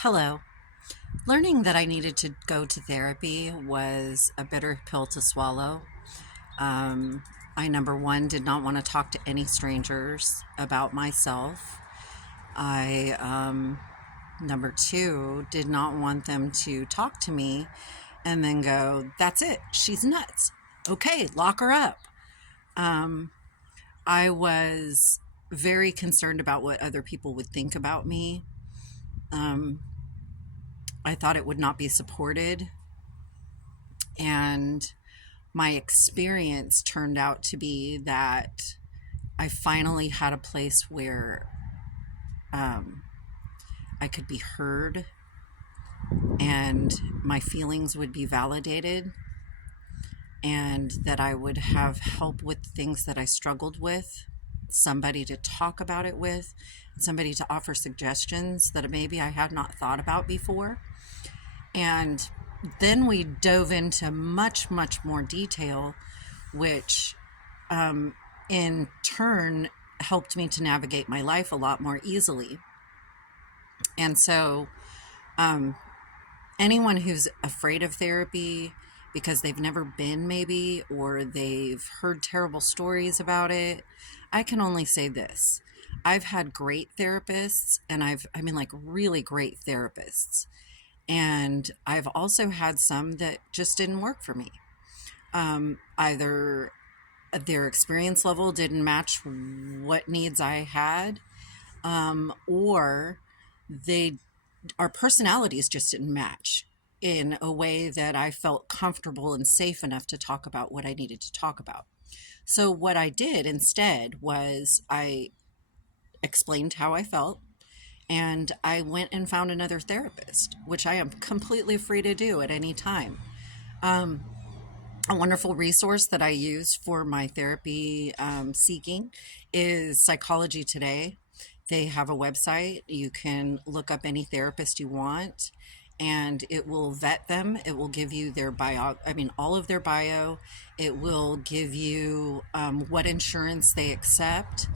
Hello. Learning that I needed to go to therapy was a bitter pill to swallow. Um, I, number one, did not want to talk to any strangers about myself. Number two, did not want them to talk to me and then go, that's it, she's nuts. Okay, lock her up. Um, I was very concerned about what other people would think about me. Um, I thought it would not be supported. And my experience turned out to be that I finally had a place where um, I could be heard and my feelings would be validated, and that I would have help with things that I struggled with, somebody to talk about it with, somebody to offer suggestions that maybe I had not thought about before. And then we dove into much, much more detail, which um, in turn helped me to navigate my life a lot more easily. And so, um, anyone who's afraid of therapy because they've never been, maybe, or they've heard terrible stories about it, I can only say this. I've had great therapists, and like really great therapists. And I've also had some that just didn't work for me. Either their experience level didn't match what needs I had, or they our personalities just didn't match in a way that I felt comfortable and safe enough to talk about what I needed to talk about. So what I did instead was I explained how I felt, and I went and found another therapist, which I am completely free to do at any time. Um, a wonderful resource that I use for my therapy seeking is Psychology Today. They have a website. You can look up any therapist you want, and it will vet them. It will give you their all of their bio. It will give you what insurance they accept.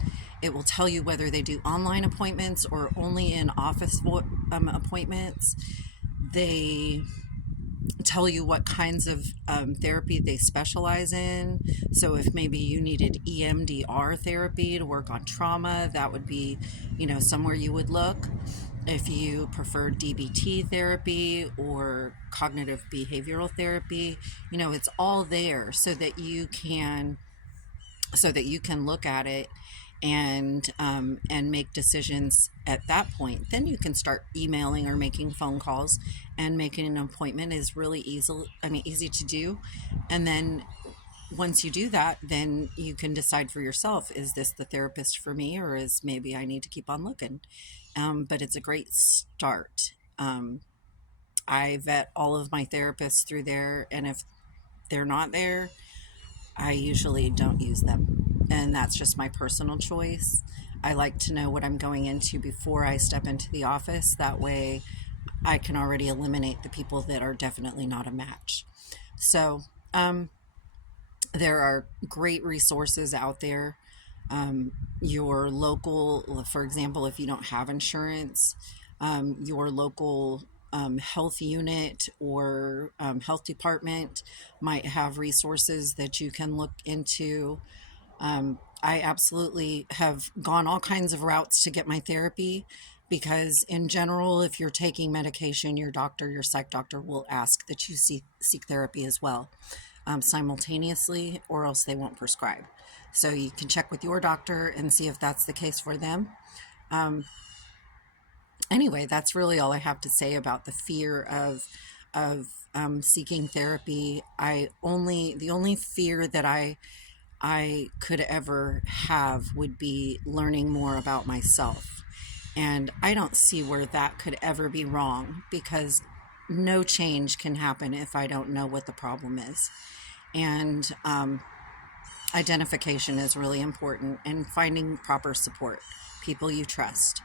It will tell you whether they do online appointments or only in office appointments. They tell you what kinds of therapy they specialize in. So if maybe you needed EMDR therapy to work on trauma, that would be, somewhere you would look. If you prefer DBT therapy or cognitive behavioral therapy, it's all there so that you can look at it and make decisions at that point. Then you can start emailing or making phone calls, and making an appointment is really easy to do. And then once you do that, then you can decide for yourself, is this the therapist for me, or is maybe I need to keep on looking? But it's a great start. I vet all of my therapists through there, and if they're not there, I usually don't use them. And that's just my personal choice. I like to know what I'm going into before I step into the office. That way, I can already eliminate the people that are definitely not a match. So, there are great resources out there. Your local, for example, if you don't have insurance, your local health unit or health department might have resources that you can look into. I absolutely have gone all kinds of routes to get my therapy, because in general, if you're taking medication, your psych doctor will ask that you seek therapy as well, simultaneously, or else they won't prescribe. So you can check with your doctor and see if that's the case for them. Um, anyway, that's really all I have to say about the fear of seeking therapy. The only fear that I could ever have would be learning more about myself. And I don't see where that could ever be wrong, because no change can happen if I don't know what the problem is. And identification is really important, and finding proper support, people you trust.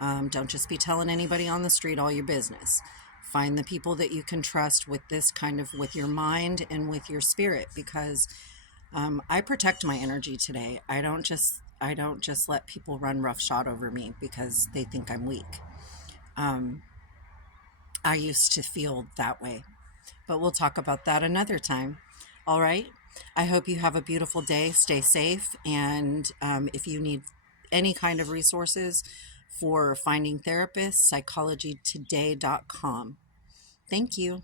Don't just be telling anybody on the street all your business. Find the people that you can trust with your mind and with your spirit, because I protect my energy today. I don't just let people run roughshod over me because they think I'm weak. Um, I used to feel that way, but we'll talk about that another time. All right. I hope you have a beautiful day. Stay safe. And if you need any kind of resources for finding therapists, psychologytoday.com. Thank you.